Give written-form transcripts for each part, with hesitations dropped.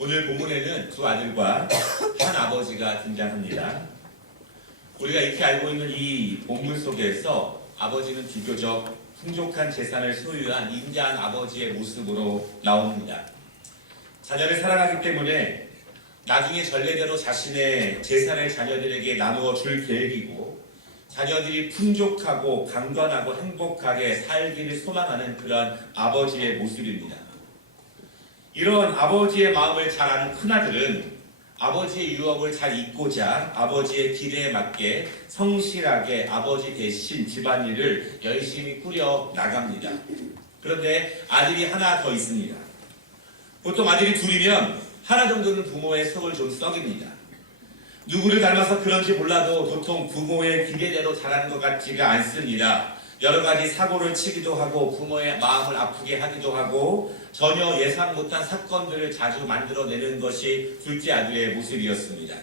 오늘 본문에는 두 아들과 한 아버지가 등장합니다. 우리가 익히 알고 있는 이 본문 속에서 아버지는 비교적 풍족한 재산을 소유한 인자한 아버지의 모습으로 나옵니다. 자녀를 사랑하기 때문에 나중에 전례대로 자신의 재산을 자녀들에게 나누어 줄 계획이고, 자녀들이 풍족하고 강건하고 행복하게 살기를 소망하는 그런 아버지의 모습입니다. 이런 아버지의 마음을 잘 아는 큰아들은 아버지의 유업을 잘 잇고자 아버지의 기대에 맞게 성실하게 아버지 대신 집안일을 열심히 꾸려 나갑니다. 그런데 아들이 하나 더 있습니다. 보통 아들이 둘이면 하나 정도는 부모의 속을 좀 썩입니다. 누구를 닮아서 그런지 몰라도 보통 부모의 기대대로 자라는 것 같지가 않습니다. 여러 가지 사고를 치기도 하고 부모의 마음을 아프게 하기도 하고 전혀 예상 못한 사건들을 자주 만들어내는 것이 둘째 아들의 모습이었습니다.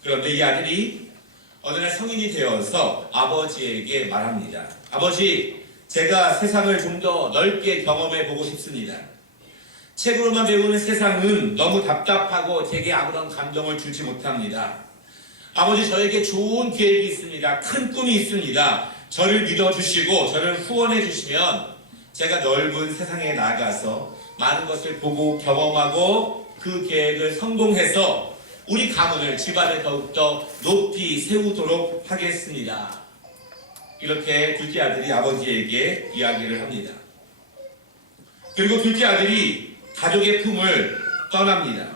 그런데 이 아들이 어느 날 성인이 되어서 아버지에게 말합니다. 아버지, 제가 세상을 좀 더 넓게 경험해 보고 싶습니다. 책으로만 배우는 세상은 너무 답답하고 제게 아무런 감동을 주지 못합니다. 아버지, 저에게 좋은 계획이 있습니다. 큰 꿈이 있습니다. 저를 믿어주시고 저를 후원해 주시면 제가 넓은 세상에 나가서 많은 것을 보고 경험하고 그 계획을 성공해서 우리 가문을, 집안을 더욱더 높이 세우도록 하겠습니다. 이렇게 둘째 아들이 아버지에게 이야기를 합니다. 그리고 둘째 아들이 가족의 품을 떠납니다.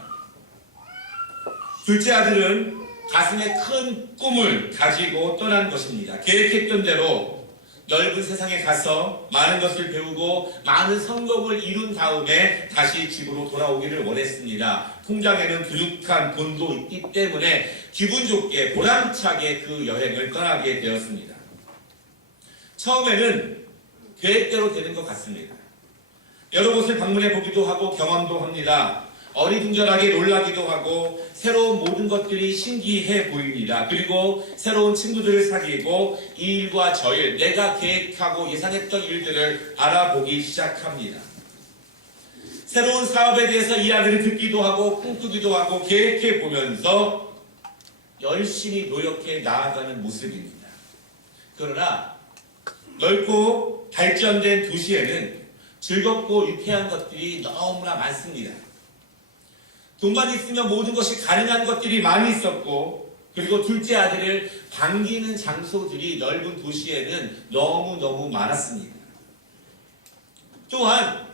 둘째 아들은 가슴에 큰 꿈을 가지고 떠난 것입니다. 계획했던 대로 넓은 세상에 가서 많은 것을 배우고 많은 성공을 이룬 다음에 다시 집으로 돌아오기를 원했습니다. 통장에는 부족한 돈도 있기 때문에 기분 좋게 보람차게 그 여행을 떠나게 되었습니다. 처음에는 계획대로 되는 것 같습니다. 여러 곳을 방문해 보기도 하고 경험도 합니다. 어리둥절하게 놀라기도 하고 새로운 모든 것들이 신기해 보입니다. 그리고 새로운 친구들을 사귀고 이 일과 저 일, 내가 계획하고 예상했던 일들을 알아보기 시작합니다. 새로운 사업에 대해서 이야기를 듣기도 하고 꿈꾸기도 하고 계획해 보면서 열심히 노력해 나아가는 모습입니다. 그러나 넓고 발전된 도시에는 즐겁고 유쾌한 것들이 너무나 많습니다. 돈만 있으면 모든 것이 가능한 것들이 많이 있었고, 그리고 둘째 아들을 반기는 장소들이 넓은 도시에는 너무너무 많았습니다. 또한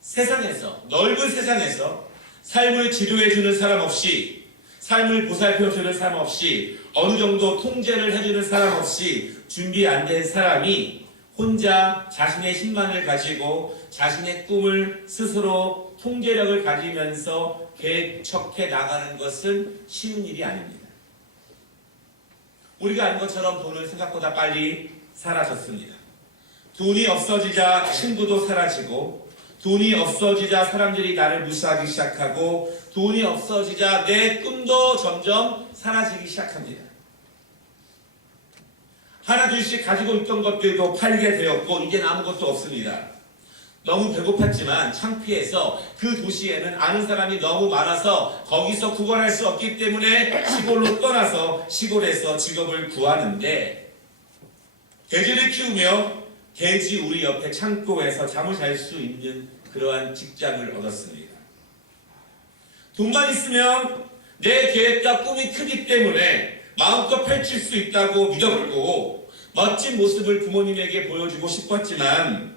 세상에서, 넓은 세상에서 삶을 지도해주는 사람 없이, 삶을 보살펴주는 사람 없이, 어느 정도 통제를 해주는 사람 없이 준비 안 된 사람이 혼자 자신의 힘만을 가지고 자신의 꿈을 스스로 통제력을 가지면서 개척해 나가는 것은 쉬운 일이 아닙니다. 우리가 아는 것처럼 돈은 생각보다 빨리 사라졌습니다. 돈이 없어지자 친구도 사라지고, 돈이 없어지자 사람들이 나를 무시하기 시작하고, 돈이 없어지자 내 꿈도 점점 사라지기 시작합니다. 하나 둘씩 가지고 있던 것들도 팔게 되었고 이제는 아무것도 없습니다. 너무 배고팠지만 창피해서 그 도시에는 아는 사람이 너무 많아서 거기서 구걸할 수 없기 때문에 시골로 떠나서 시골에서 직업을 구하는데, 돼지를 키우며 돼지 우리 옆에 창고에서 잠을 잘 수 있는 그러한 직장을 얻었습니다. 돈만 있으면 내 계획과 꿈이 크기 때문에 마음껏 펼칠 수 있다고 믿었고 멋진 모습을 부모님에게 보여주고 싶었지만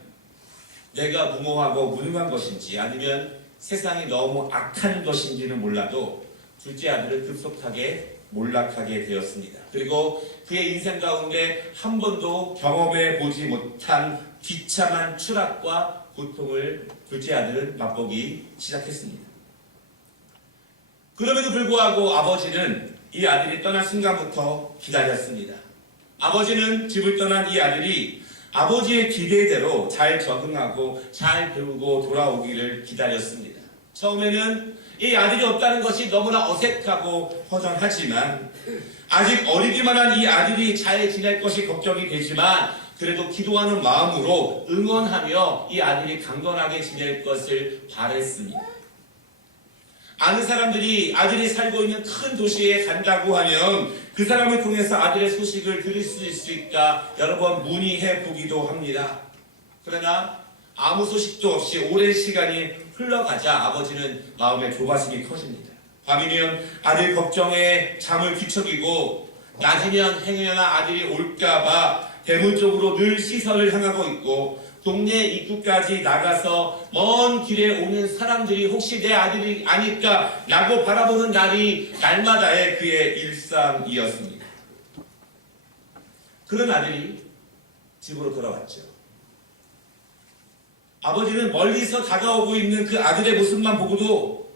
내가 무모하고 무능한 것인지 아니면 세상이 너무 악한 것인지는 몰라도 둘째 아들은 급속하게 몰락하게 되었습니다. 그리고 그의 인생 가운데 한 번도 경험해 보지 못한 비참한 추락과 고통을 둘째 아들은 맛보기 시작했습니다. 그럼에도 불구하고 아버지는 이 아들이 떠난 순간부터 기다렸습니다. 아버지는 집을 떠난 이 아들이 아버지의 기대대로 잘 적응하고 잘 배우고 돌아오기를 기다렸습니다. 처음에는 이 아들이 없다는 것이 너무나 어색하고 허전하지만, 아직 어리기만 한 이 아들이 잘 지낼 것이 걱정이 되지만 그래도 기도하는 마음으로 응원하며 이 아들이 강건하게 지낼 것을 바랬습니다. 아는 사람들이 아들이 살고 있는 큰 도시에 간다고 하면 그 사람을 통해서 아들의 소식을 들을 수 있을까 여러 번 문의해 보기도 합니다. 그러나 아무 소식도 없이 오랜 시간이 흘러가자 아버지는 마음의 조바심이 커집니다. 밤이면 아들 걱정에 잠을 뒤척이고 낮이면 행여나 아들이 올까봐 대문 쪽으로 늘 시선을 향하고 있고 동네 입구까지 나가서 먼 길에 오는 사람들이 혹시 내 아들이 아닐까 라고 바라보는 날이 날마다의 그의 일상이었습니다. 그런 아들이 집으로 돌아왔죠. 아버지는 멀리서 다가오고 있는 그 아들의 모습만 보고도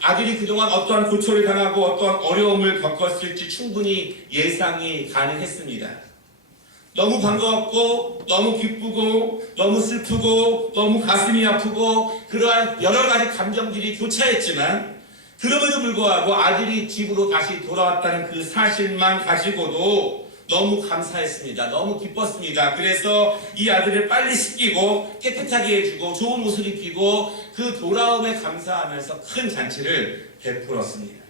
아들이 그동안 어떠한 고초를 당하고 어떠한 어려움을 겪었을지 충분히 예상이 가능했습니다. 너무 반가웠고 너무 기쁘고 너무 슬프고 너무 가슴이 아프고 그러한 여러 가지 감정들이 교차했지만 그럼에도 불구하고 아들이 집으로 다시 돌아왔다는 그 사실만 가지고도 너무 감사했습니다. 너무 기뻤습니다. 그래서 이 아들을 빨리 씻기고 깨끗하게 해주고 좋은 옷을 입히고 그 돌아옴에 감사하면서 큰 잔치를 베풀었습니다.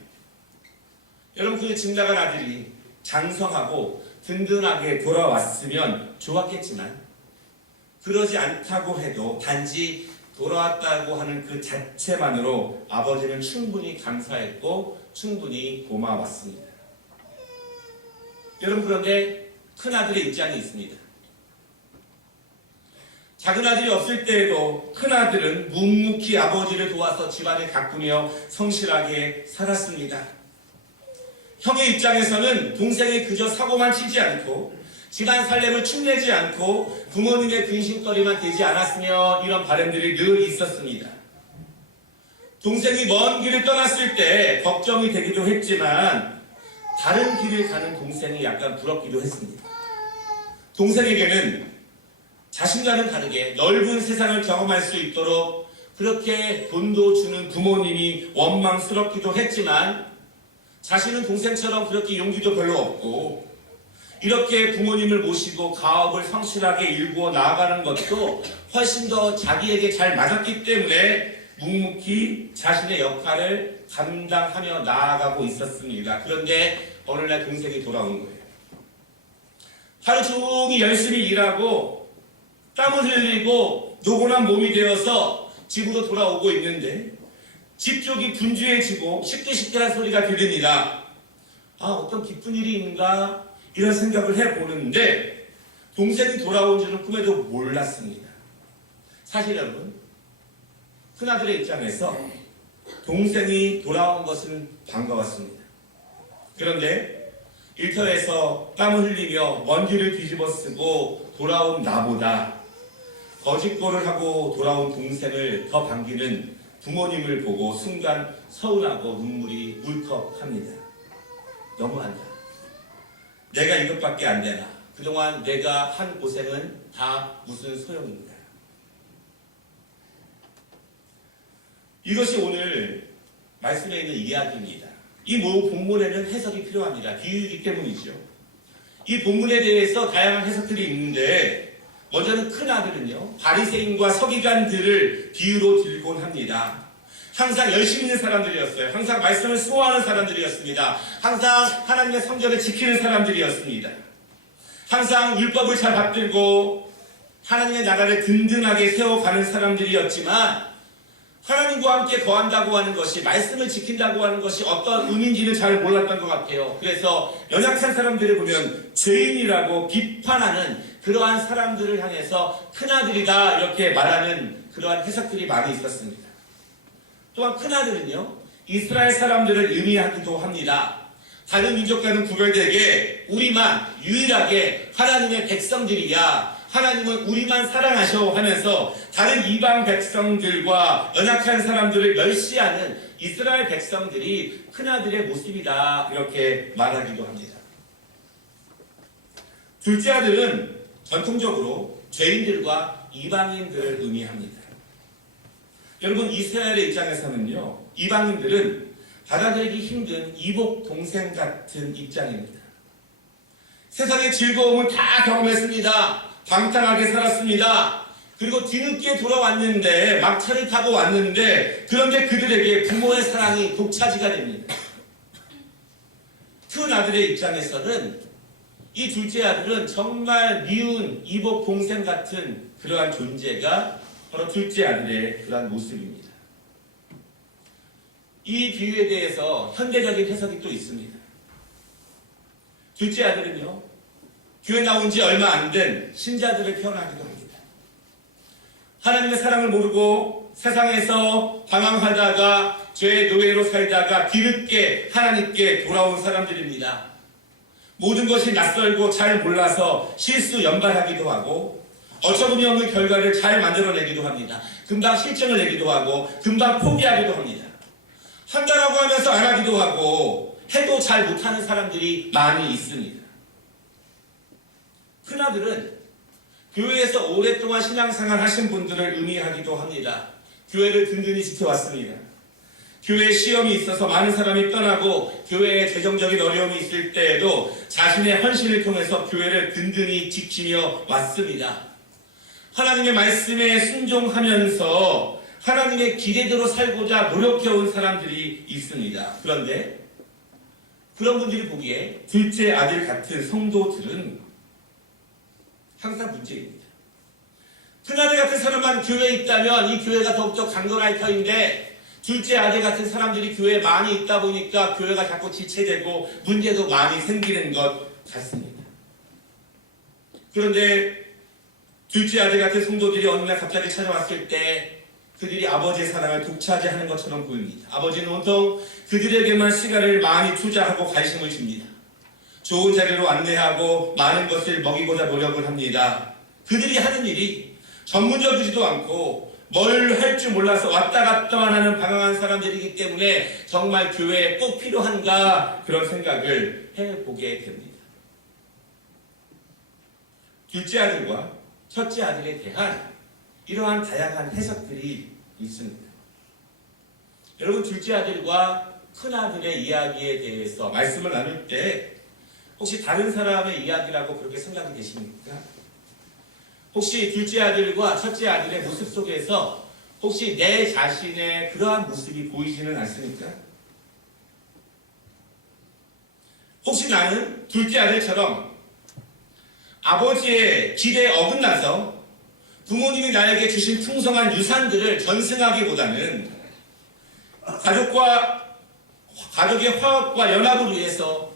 여러분, 그 집 나간 아들이 장성하고 든든하게 돌아왔으면 좋았겠지만 그러지 않다고 해도 단지 돌아왔다고 하는 그 자체만으로 아버지는 충분히 감사했고 충분히 고마웠습니다. 여러분, 그런데 큰아들의 입장이 있습니다. 작은 아들이 없을 때에도 큰아들은 묵묵히 아버지를 도와서 집안을 가꾸며 성실하게 살았습니다. 형의 입장에서는 동생이 그저 사고만 치지 않고 집안 살림을 축내지 않고 부모님의 근심거리만 되지 않았으며 이런 바람들이 늘 있었습니다. 동생이 먼 길을 떠났을 때 걱정이 되기도 했지만 다른 길을 가는 동생이 약간 부럽기도 했습니다. 동생에게는 자신과는 다르게 넓은 세상을 경험할 수 있도록 그렇게 돈도 주는 부모님이 원망스럽기도 했지만 자신은 동생처럼 그렇게 용기도 별로 없고 이렇게 부모님을 모시고 가업을 성실하게 일구어 나아가는 것도 훨씬 더 자기에게 잘 맞았기 때문에 묵묵히 자신의 역할을 감당하며 나아가고 있었습니다. 그런데 어느 날 동생이 돌아온 거예요. 하루 종일 열심히 일하고 땀을 흘리고 노곤한 몸이 되어서 집으로 돌아오고 있는데 집 쪽이 분주해지고 시끌시끌한 소리가 들립니다. 어떤 기쁜 일이 있는가 이런 생각을 해보는데 동생이 돌아온 줄은 꿈에도 몰랐습니다. 사실 여러분, 큰아들의 입장에서 동생이 돌아온 것은 반가웠습니다. 그런데 일터에서 땀을 흘리며 먼지를 뒤집어 쓰고 돌아온 나보다 거짓골을 하고 돌아온 동생을 더 반기는 부모님을 보고 순간 서운하고 눈물이 울컥합니다. 너무한다. 내가 이것밖에 안 되나. 그동안 내가 한 고생은 다 무슨 소용인가. 이것이 오늘 말씀에 있는 이야기입니다. 이 본문에는 해석이 필요합니다. 비유이기 때문이죠. 이 본문에 대해서 다양한 해석들이 있는데 먼저는 큰아들은요, 바리새인과 서기관들을 비유로 들곤 합니다. 항상 열심히 있는 사람들이었어요. 항상 말씀을 수호하는 사람들이었습니다. 항상 하나님의 성전을 지키는 사람들이었습니다. 항상 율법을 잘 받들고 하나님의 나라를 든든하게 세워가는 사람들이었지만 하나님과 함께 거한다고 하는 것이, 말씀을 지킨다고 하는 것이 어떤 의미인지는 잘 몰랐던 것 같아요. 그래서 연약한 사람들을 보면 죄인이라고 비판하는 그러한 사람들을 향해서 큰아들이다 이렇게 말하는 그러한 해석들이 많이 있었습니다. 또한 큰아들은요, 이스라엘 사람들을 의미하기도 합니다. 다른 민족과는 구별되게 우리만 유일하게 하나님의 백성들이야, 하나님은 우리만 사랑하셔 하면서 다른 이방 백성들과 연약한 사람들을 멸시하는 이스라엘 백성들이 큰아들의 모습이다 이렇게 말하기도 합니다. 둘째 아들은 전통적으로 죄인들과 이방인들을 의미합니다. 여러분, 이스라엘의 입장에서는요, 이방인들은 받아들이기 힘든 이복 동생 같은 입장입니다. 세상의 즐거움을 다 경험했습니다. 방탕하게 살았습니다. 그리고 뒤늦게 돌아왔는데 막차를 타고 왔는데 그런데 그들에게 부모의 사랑이 독차지가 됩니다. 큰 아들의 입장에서는 이 둘째 아들은 정말 미운 이복 동생 같은 그러한 존재가 바로 둘째 아들의 그러한 모습입니다. 이 비유에 대해서 현대적인 해석이 또 있습니다. 둘째 아들은요, 교회 나온 지 얼마 안 된 신자들을 표현하기도 합니다. 하나님의 사랑을 모르고 세상에서 방황하다가 죄의 노예로 살다가 뒤늦게 하나님께 돌아온 사람들입니다. 모든 것이 낯설고 잘 몰라서 실수 연발하기도 하고 어처구니 없는 결과를 잘 만들어내기도 합니다. 금방 실증을 내기도 하고 금방 포기하기도 합니다. 한다라고 하면서 안 하기도 하고 해도 잘 못하는 사람들이 많이 있습니다. 큰아들은 교회에서 오랫동안 신앙생활 하신 분들을 의미하기도 합니다. 교회를 든든히 지켜왔습니다. 교회에 시험이 있어서 많은 사람이 떠나고 교회에 재정적인 어려움이 있을 때에도 자신의 헌신을 통해서 교회를 든든히 지키며 왔습니다. 하나님의 말씀에 순종하면서 하나님의 기대대로 살고자 노력해온 사람들이 있습니다. 그런데 그런 분들이 보기에 둘째 아들 같은 성도들은 항상 문제입니다. 큰아들 같은 사람만 교회에 있다면 이 교회가 더욱더 강건할 터인데 둘째 아들 같은 사람들이 교회에 많이 있다 보니까 교회가 자꾸 지체되고 문제도 많이 생기는 것 같습니다. 그런데 둘째 아들 같은 성도들이 어느 날 갑자기 찾아왔을 때 그들이 아버지의 사랑을 독차지하는 것처럼 보입니다. 아버지는 온통 그들에게만 시간을 많이 투자하고 관심을 줍니다. 좋은 자리로 안내하고 많은 것을 먹이고자 노력을 합니다. 그들이 하는 일이 전문적이지도 않고 뭘 할 줄 몰라서 왔다 갔다만 하는 방황한 사람들이기 때문에 정말 교회에 꼭 필요한가 그런 생각을 해보게 됩니다. 둘째 아들과 첫째 아들에 대한 이러한 다양한 해석들이 있습니다. 여러분, 둘째 아들과 큰 아들의 이야기에 대해서 말씀을 나눌 때 혹시 다른 사람의 이야기라고 그렇게 생각이 되십니까? 혹시 둘째 아들과 첫째 아들의 모습 속에서 혹시 내 자신의 그러한 모습이 보이지는 않습니까? 혹시 나는 둘째 아들처럼 아버지의 기대에 어긋나서 부모님이 나에게 주신 풍성한 유산들을 전승하기보다는 가족의 화합과 연합을 위해서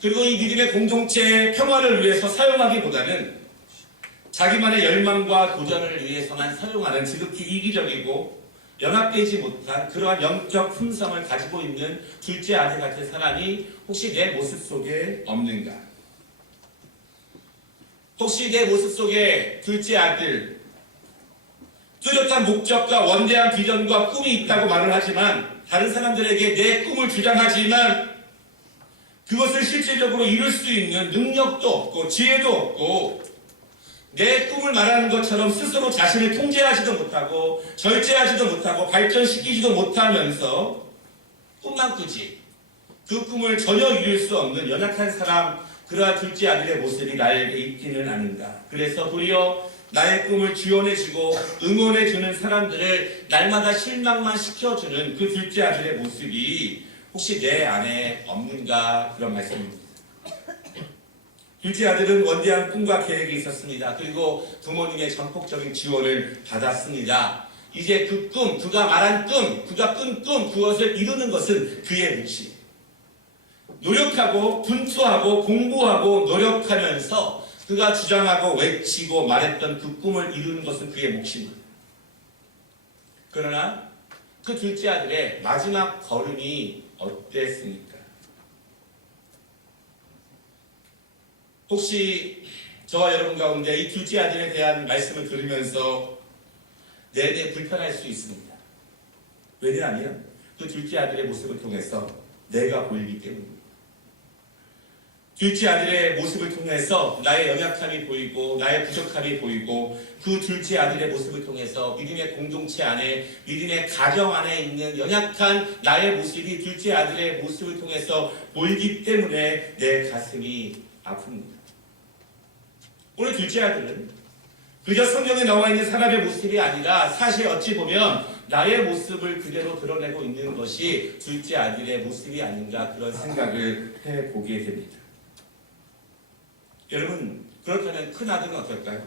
그리고 이 믿음의 공동체의 평화를 위해서 사용하기보다는 자기만의 열망과 도전을 위해서만 사용하는 지극히 이기적이고 연합되지 못한 그러한 영적 품성을 가지고 있는 둘째 아들 같은 사람이 혹시 내 모습 속에 없는가? 혹시 내 모습 속에 둘째 아들, 뚜렷한 목적과 원대한 비전과 꿈이 있다고 말을 하지만 다른 사람들에게 내 꿈을 주장하지만 그것을 실질적으로 이룰 수 있는 능력도 없고 지혜도 없고 내 꿈을 말하는 것처럼 스스로 자신을 통제하지도 못하고 절제하지도 못하고 발전시키지도 못하면서 꿈만 꾸지 그 꿈을 전혀 이룰 수 없는 연약한 사람, 그러한 둘째 아들의 모습이 나에게 있기는 않은가. 그래서 도리어 나의 꿈을 지원해주고 응원해주는 사람들을 날마다 실망만 시켜주는 그 둘째 아들의 모습이 혹시 내 안에 없는가, 그런 말씀입니다. 둘째 아들은 원대한 꿈과 계획이 있었습니다. 그리고 부모님의 전폭적인 지원을 받았습니다. 이제 그 꿈, 그가 말한 꿈, 그가 꾼 꿈, 그것을 이루는 것은 그의 몫이. 노력하고 분투하고 공부하고 노력하면서 그가 주장하고 외치고 말했던 그 꿈을 이루는 것은 그의 몫입니다. 그러나 그 둘째 아들의 마지막 걸음이 어땠습니까? 혹시 저와 여러분 가운데 이 둘째 아들에 대한 말씀을 들으면서 내내 불편할 수 있습니다. 왜냐하면 그 둘째 아들의 모습을 통해서 내가 보이기 때문입니다. 둘째 아들의 모습을 통해서 나의 연약함이 보이고 나의 부족함이 보이고 그 둘째 아들의 모습을 통해서 믿음의 공동체 안에 믿음의 가정 안에 있는 연약한 나의 모습이 둘째 아들의 모습을 통해서 보이기 때문에 내 가슴이 아픕니다. 오늘 둘째 아들은 그저 성경에 나와 있는 사람의 모습이 아니라 사실 어찌 보면 나의 모습을 그대로 드러내고 있는 것이 둘째 아들의 모습이 아닌가 그런 생각을 해보게 됩니다. 여러분, 그렇다면 큰 아들은 어떨까요?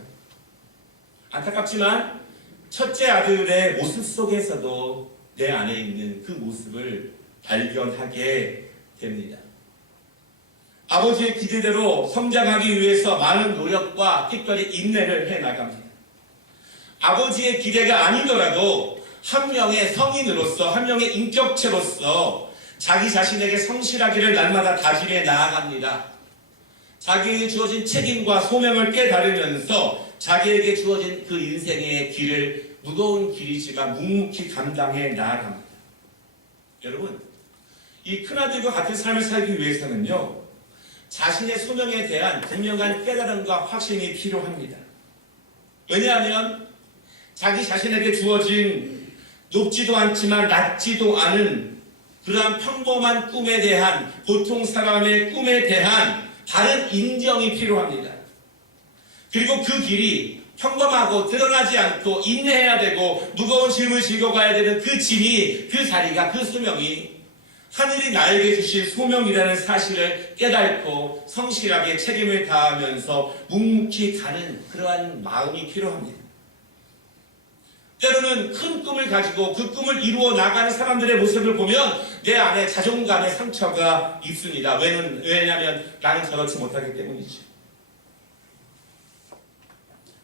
안타깝지만 첫째 아들의 모습 속에서도 내 안에 있는 그 모습을 발견하게 됩니다. 아버지의 기대대로 성장하기 위해서 많은 노력과 특별히 인내를 해나갑니다. 아버지의 기대가 아니더라도 한 명의 성인으로서, 한 명의 인격체로서 자기 자신에게 성실하기를 날마다 다짐해 나아갑니다. 자기에게 주어진 책임과 소명을 깨달으면서 자기에게 주어진 그 인생의 길을, 무거운 길이지만 묵묵히 감당해 나아갑니다. 여러분, 이 큰아들과 같은 삶을 살기 위해서는요, 자신의 소명에 대한 분명한 깨달음과 확신이 필요합니다. 왜냐하면 자기 자신에게 주어진 높지도 않지만 낮지도 않은 그러한 평범한 꿈에 대한, 보통 사람의 꿈에 대한 다른 인정이 필요합니다. 그리고 그 길이 평범하고 드러나지 않고 인내해야 되고 무거운 짐을 지고 가야 되는 그 짐이, 그 자리가, 그 수명이 하늘이 나에게 주신 소명이라는 사실을 깨닫고 성실하게 책임을 다하면서 묵묵히 가는 그러한 마음이 필요합니다. 때로는 큰 꿈을 가지고 그 꿈을 이루어 나가는 사람들의 모습을 보면 내 안에 자존감의 상처가 있습니다. 왜냐하면 나는 저렇지 못하기 때문이지.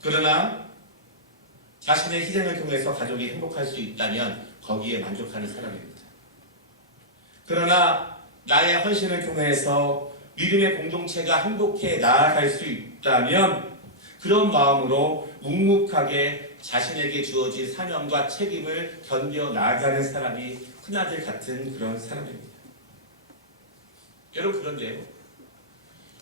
그러나 자신의 희생을 통해서 가족이 행복할 수 있다면 거기에 만족하는 사람입니다. 그러나 나의 헌신을 통해서 믿음의 공동체가 행복해 나아갈 수 있다면 그런 마음으로 묵묵하게 자신에게 주어진 사명과 책임을 견뎌 나아가는 사람이 큰아들 같은 그런 사람입니다. 여러분, 그런데요,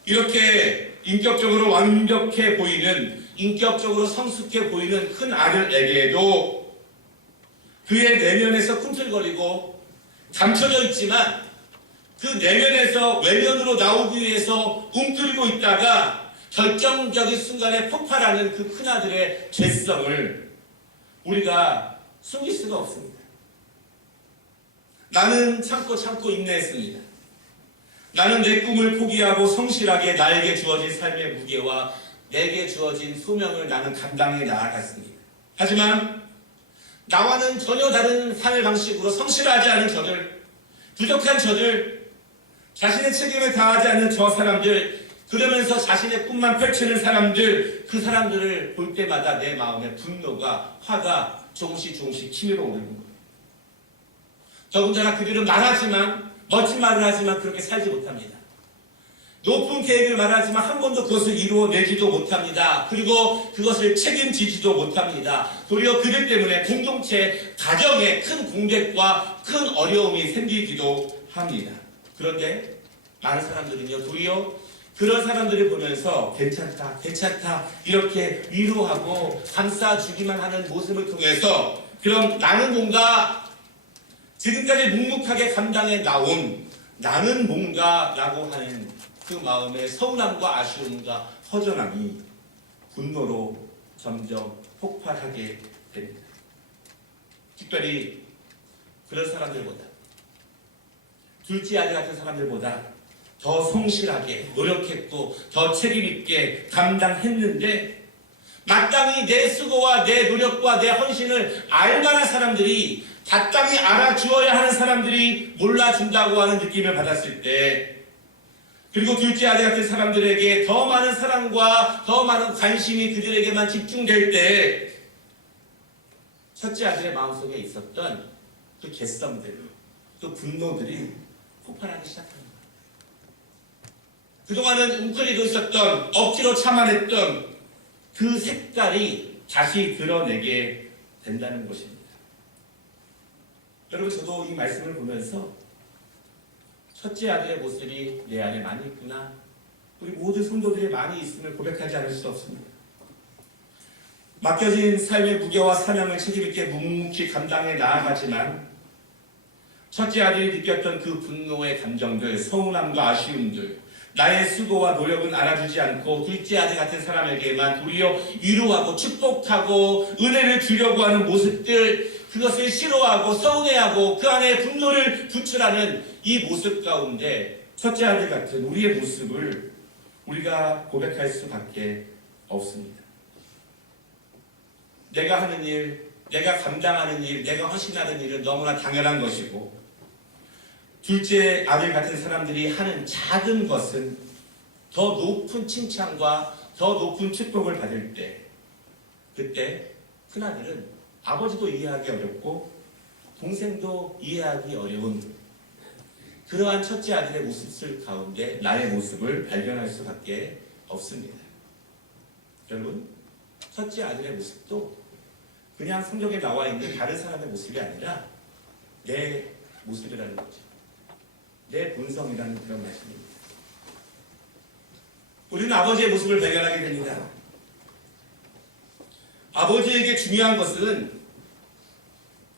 이렇게 인격적으로 완벽해 보이는, 인격적으로 성숙해 보이는 큰아들에게도 그의 내면에서 꿈틀거리고 감춰져 있지만 그 내면에서 외면으로 나오기 위해서 움츠리고 있다가 결정적인 순간에 폭발하는 그 큰아들의 죄성을 우리가 숨길 수가 없습니다. 나는 참고 인내했습니다. 나는 내 꿈을 포기하고 성실하게 나에게 주어진 삶의 무게와 내게 주어진 소명을 나는 감당해 나아갔습니다. 하지만 나와는 전혀 다른 삶의 방식으로 성실하지 않은 저들, 부족한 저들, 자신의 책임을 다하지 않는 저 사람들, 그러면서 자신의 꿈만 펼치는 사람들, 그 사람들을 볼 때마다 내 마음의 분노가, 화가 조금씩 치밀어 오르는 거예요. 더군다나 그들은 말하지만, 멋진 말을 하지만 그렇게 살지 못합니다. 높은 계획을 말하지만 한 번도 그것을 이루어내지도 못합니다. 그리고 그것을 책임지지도 못합니다. 도리어 그들 때문에 공동체, 가정에 큰 공백과 큰 어려움이 생기기도 합니다. 그런데 많은 사람들은요, 도리어 그런 사람들을 보면서 괜찮다 이렇게 위로하고 감싸주기만 하는 모습을 통해서 그럼 나는 뭔가 지금까지 묵묵하게 감당해 나온 나는 뭔가라고 하는 그 마음의 서운함과 아쉬움과 허전함이 분노로 점점 폭발하게 됩니다. 특별히 그런 사람들보다, 둘째 아들 같은 사람들보다 더 성실하게 노력했고 더 책임있게 감당했는데 마땅히 내 수고와 내 노력과 내 헌신을 알만한 사람들이, 마땅히 알아주어야 하는 사람들이 몰라준다고 하는 느낌을 받았을 때, 그리고 둘째 아들 같은 사람들에게 더 많은 사랑과 더 많은 관심이 그들에게만 집중될 때 첫째 아들의 마음속에 있었던 그 개성들, 그 분노들이 폭발하기 시작합니다. 그동안은 웅크리고 있었던, 억지로 참아냈던 그 색깔이 다시 드러내게 된다는 것입니다. 여러분, 저도 이 말씀을 보면서 첫째 아들의 모습이 내 안에 많이 있구나, 우리 모든 성도들이 많이 있음을 고백하지 않을 수 없습니다. 맡겨진 삶의 무게와 사명을 책임있게 묵묵히 감당해 나아가지만 첫째 아들이 느꼈던 그 분노의 감정들, 서운함과 아쉬움들, 나의 수고와 노력은 알아주지 않고 둘째 아들 같은 사람에게만 도리어 위로하고 축복하고 은혜를 주려고 하는 모습들, 그것을 싫어하고 서운해하고 그 안에 분노를 분출하는 이 모습 가운데 첫째 아들 같은 우리의 모습을 우리가 고백할 수밖에 없습니다. 내가 하는 일, 내가 감당하는 일, 내가 헌신하는 일은 너무나 당연한 것이고, 둘째 아들 같은 사람들이 하는 작은 것은 더 높은 칭찬과 더 높은 축복을 받을 때, 그때 큰아들은 아버지도 이해하기 어렵고 동생도 이해하기 어려운 그러한 첫째 아들의 모습들 가운데 나의 모습을 발견할 수밖에 없습니다. 여러분, 첫째 아들의 모습도 그냥 성경에 나와 있는 다른 사람의 모습이 아니라 내 모습이라는 거죠. 내 본성이라는 그런 말씀입니다. 우리는 아버지의 모습을 발견하게 됩니다. 아버지에게 중요한 것은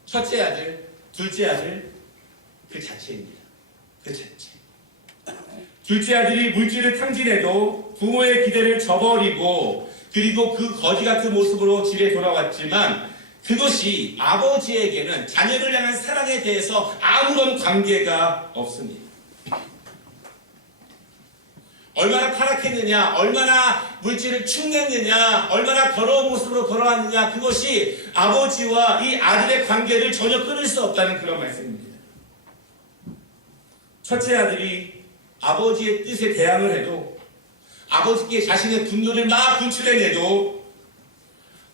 첫째 아들, 둘째 아들 그 자체입니다. 그 자체. 둘째 아들이 물질을 탕진해도 부모의 기대를 저버리고 그리고 그 거지 같은 모습으로 집에 돌아왔지만 그것이 아버지에게는 자녀를 향한 사랑에 대해서 아무런 관계가 없습니다. 얼마나 타락했느냐, 얼마나 물질을 축냈느냐, 얼마나 더러운 모습으로 돌아왔느냐, 그것이 아버지와 이 아들의 관계를 전혀 끊을 수 없다는 그런 말씀입니다. 첫째 아들이 아버지의 뜻에 대항을 해도, 아버지께 자신의 분노를 막 분출해내도,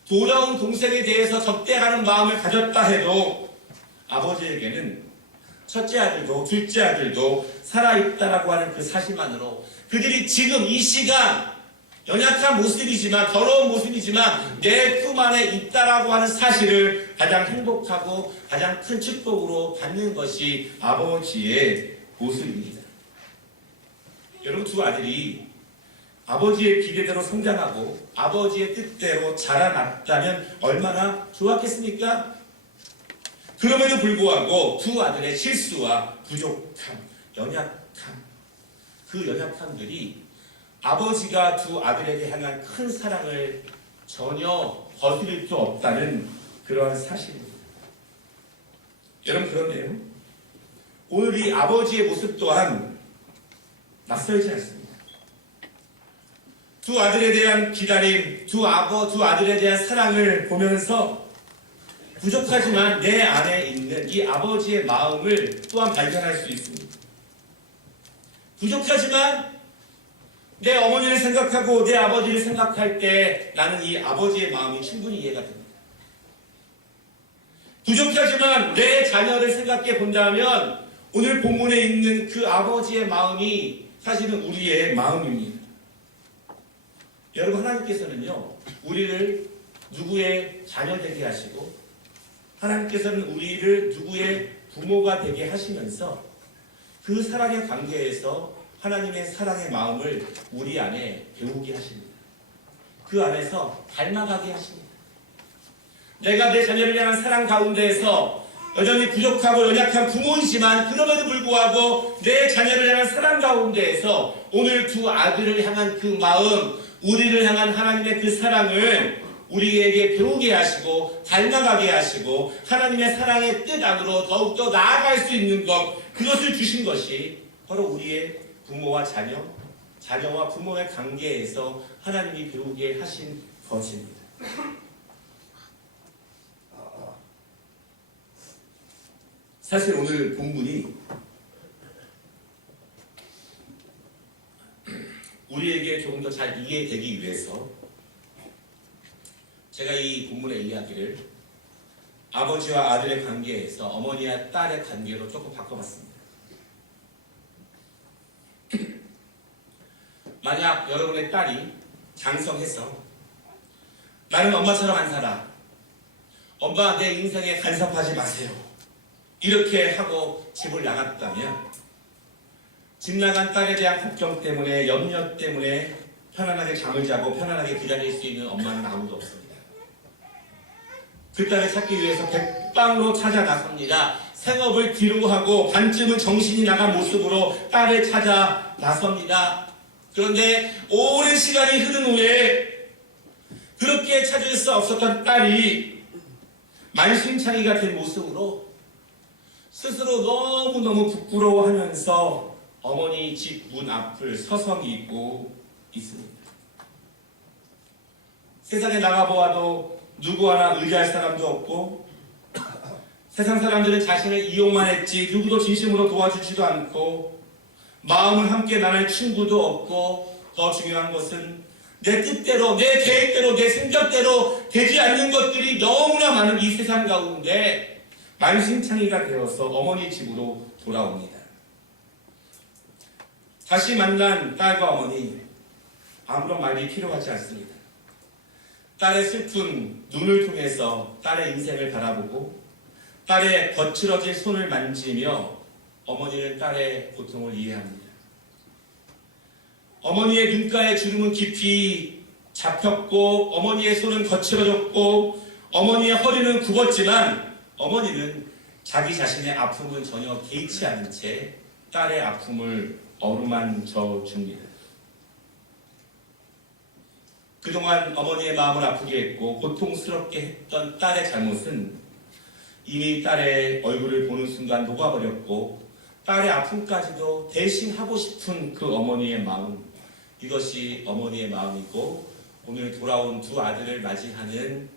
돌아온 동생에 대해서 적대하는 마음을 가졌다 해도 아버지에게는 첫째 아들도 둘째 아들도 살아있다라고 하는 그 사실만으로 그들이 지금 이 시간 연약한 모습이지만, 더러운 모습이지만 내 품 안에 있다라고 하는 사실을 가장 행복하고 가장 큰 축복으로 받는 것이 아버지의 모습입니다. 여러분, 두 아들이 아버지의 기대대로 성장하고 아버지의 뜻대로 자라났다면 얼마나 좋았겠습니까? 그럼에도 불구하고 두 아들의 실수와 부족함, 연약함, 그 연약함들이 아버지가 두 아들에게 향한 큰 사랑을 전혀 거스릴 수 없다는 그러한 사실입니다. 여러분, 그런데요, 오늘 이 아버지의 모습 또한 낯설지 않습니다. 두 아들에 대한 기다림, 두 아들에 대한 사랑을 보면서 부족하지만 내 안에 있는 이 아버지의 마음을 또한 발견할 수 있습니다. 부족하지만 내 어머니를 생각하고 내 아버지를 생각할 때 나는 이 아버지의 마음이 충분히 이해가 됩니다. 부족하지만 내 자녀를 생각해 본다면 오늘 본문에 있는 그 아버지의 마음이 사실은 우리의 마음입니다. 여러분, 하나님께서는요, 우리를 누구의 자녀 되게 하시고 하나님께서는 우리를 누구의 부모가 되게 하시면서 그 사랑의 관계에서 하나님의 사랑의 마음을 우리 안에 배우게 하십니다. 그 안에서 닮아가게 하십니다. 내가 내 자녀를 향한 사랑 가운데에서 여전히 부족하고 연약한 부모이지만 그럼에도 불구하고 내 자녀를 향한 사랑 가운데에서 오늘 두 아들을 향한 그 마음, 우리를 향한 하나님의 그 사랑을 우리에게 배우게 하시고 닮아가게 하시고 하나님의 사랑의 뜻 안으로 더욱더 나아갈 수 있는 것, 그것을 주신 것이 바로 우리의 부모와 자녀와 부모의 관계에서 하나님이 배우게 하신 것입니다. 사실 오늘 본문이 우리에게 조금 더 잘 이해되기 위해서 제가 이 본문의 이야기를 아버지와 아들의 관계에서 어머니와 딸의 관계로 조금 바꿔봤습니다. 만약 여러분의 딸이 장성해서 나는 엄마처럼 안 살아, 엄마 내 인생에 간섭하지 마세요, 이렇게 하고 집을 나갔다면 집 나간 딸에 대한 걱정 때문에, 염려 때문에 편안하게 잠을 자고 편안하게 기다릴 수 있는 엄마는 아무도 없습니다. 그 딸을 찾기 위해서 백방으로 찾아 나섭니다. 생업을 뒤로 하고 반쯤은 정신이 나간 모습으로 딸을 찾아 나섭니다. 그런데 오랜 시간이 흐른 후에 그렇게 찾을 수 없었던 딸이 만신창이가 된 모습으로 스스로 너무너무 부끄러워하면서 어머니 집 문 앞을 서성이고 있습니다. 세상에 나가보아도 누구 하나 의지할 사람도 없고 세상 사람들은 자신을 이용만 했지 누구도 진심으로 도와주지도 않고 마음을 함께 나눌 친구도 없고 더 중요한 것은 내 뜻대로 내 계획대로 내 생각대로 되지 않는 것들이 너무나 많은 이 세상 가운데 만신창이가 되어서 어머니 집으로 돌아옵니다. 다시 만난 딸과 어머니 아무런 말이 필요하지 않습니다. 딸의 슬픈 눈을 통해서 딸의 인생을 바라보고 딸의 거칠어진 손을 만지며 어머니는 딸의 고통을 이해합니다. 어머니의 눈가의 주름은 깊이 잡혔고 어머니의 손은 거칠어졌고 어머니의 허리는 굽었지만 어머니는 자기 자신의 아픔은 전혀 개의치 않은 채 딸의 아픔을 어루만져 줍니다. 그동안 어머니의 마음을 아프게 했고 고통스럽게 했던 딸의 잘못은 이미 딸의 얼굴을 보는 순간 녹아버렸고 딸의 아픔까지도 대신하고 싶은 그 어머니의 마음, 이것이 어머니의 마음이고 오늘 돌아온 두 아들을 맞이하는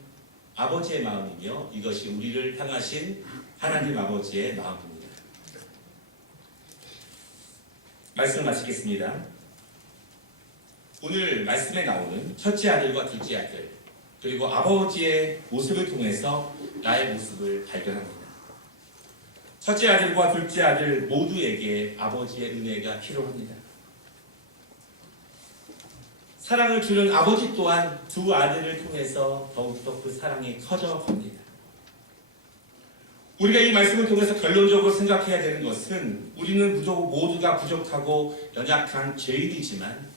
아버지의 마음이며 이것이 우리를 향하신 하나님 아버지의 마음입니다. 말씀을 마치겠습니다. 오늘 말씀에 나오는 첫째 아들과 둘째 아들 그리고 아버지의 모습을 통해서 나의 모습을 발견합니다. 첫째 아들과 둘째 아들 모두에게 아버지의 은혜가 필요합니다. 사랑을 주는 아버지 또한 두 아들을 통해서 더욱더 그 사랑이 커져갑니다. 우리가 이 말씀을 통해서 결론적으로 생각해야 되는 것은 우리는 모두가 부족하고 연약한 죄인이지만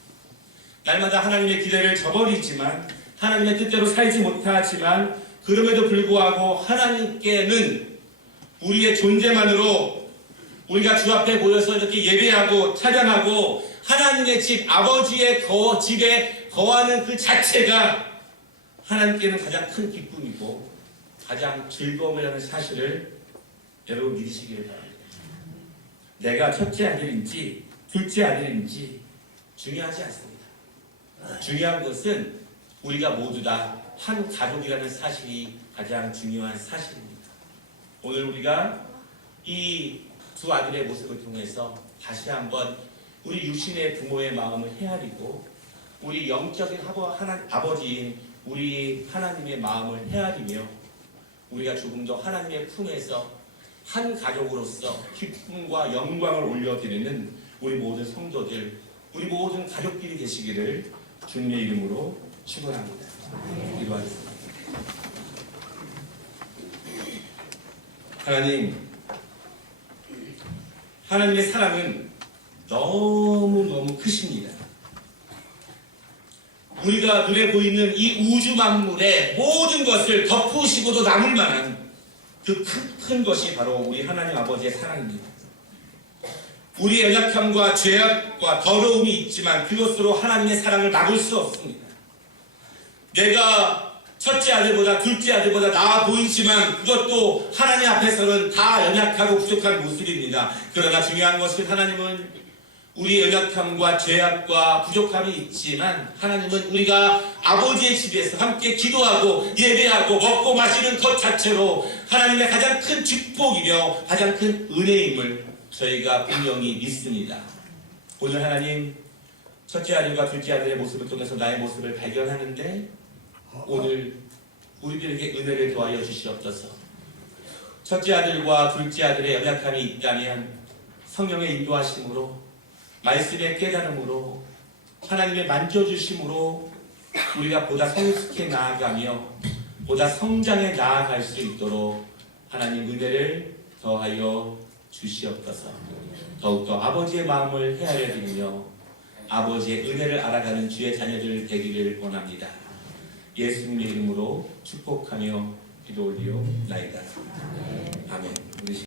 날마다 하나님의 기대를 저버리지만 하나님의 뜻대로 살지 못하지만 그럼에도 불구하고 하나님께는 우리의 존재만으로 우리가 주 앞에 모여서 이렇게 예배하고 찬양하고 하나님의 집 아버지의 집에 거하는 그 자체가 하나님께는 가장 큰 기쁨이고 가장 즐거움이라는 사실을 여러분 믿으시기를 바랍니다. 내가 첫째 아들인지 둘째 아들인지 중요하지 않습니다. 중요한 것은 우리가 모두 다 한 가족이라는 사실이 가장 중요한 사실입니다. 오늘 우리가 이 두 아들의 모습을 통해서 다시 한번 우리 육신의 부모의 마음을 헤아리고 우리 영적인 아버지인 우리 하나님의 마음을 헤아리며 우리가 조금 더 하나님의 품에서 한 가족으로서 기쁨과 영광을 올려드리는 우리 모든 성도들, 우리 모든 가족끼리 되시기를 주님의 이름으로 축원합니다. 기도하겠습니다. 하나님의 사랑은 너무너무 크십니다. 우리가 눈에 보이는 이 우주 만물의 모든 것을 덮으시고도 남을 만한 그 큰 것이 바로 우리 하나님 아버지의 사랑입니다. 우리의 연약함과 죄악과 더러움이 있지만 그것으로 하나님의 사랑을 막을 수 없습니다. 내가 첫째 아들보다 둘째 아들보다 나아 보이지만 그것도 하나님 앞에서는 다 연약하고 부족한 모습입니다. 그러나 중요한 것은 하나님은 우리의 연약함과 죄악과 부족함이 있지만 하나님은 우리가 아버지의 집에서 함께 기도하고 예배하고 먹고 마시는 것 자체로 하나님의 가장 큰 축복이며 가장 큰 은혜임을 저희가 분명히 믿습니다. 오늘 하나님 첫째 아들과 둘째 아들의 모습을 통해서 나의 모습을 발견하는데 오늘 우리들에게 은혜를 더하여 주시옵소서. 첫째 아들과 둘째 아들의 연약함이 있다면 성령의 인도하심으로 말씀의 깨달음으로 하나님의 만져주심으로 우리가 보다 성숙해 나아가며 보다 성장해 나아갈 수 있도록 하나님 은혜를 더하여 주시옵소서. 더욱더 아버지의 마음을 헤아려 드리며 아버지의 은혜를 알아가는 주의 자녀들 되기를 원합니다. 예수님의 이름으로 축복하며 기도 올리옵나이다. 아멘.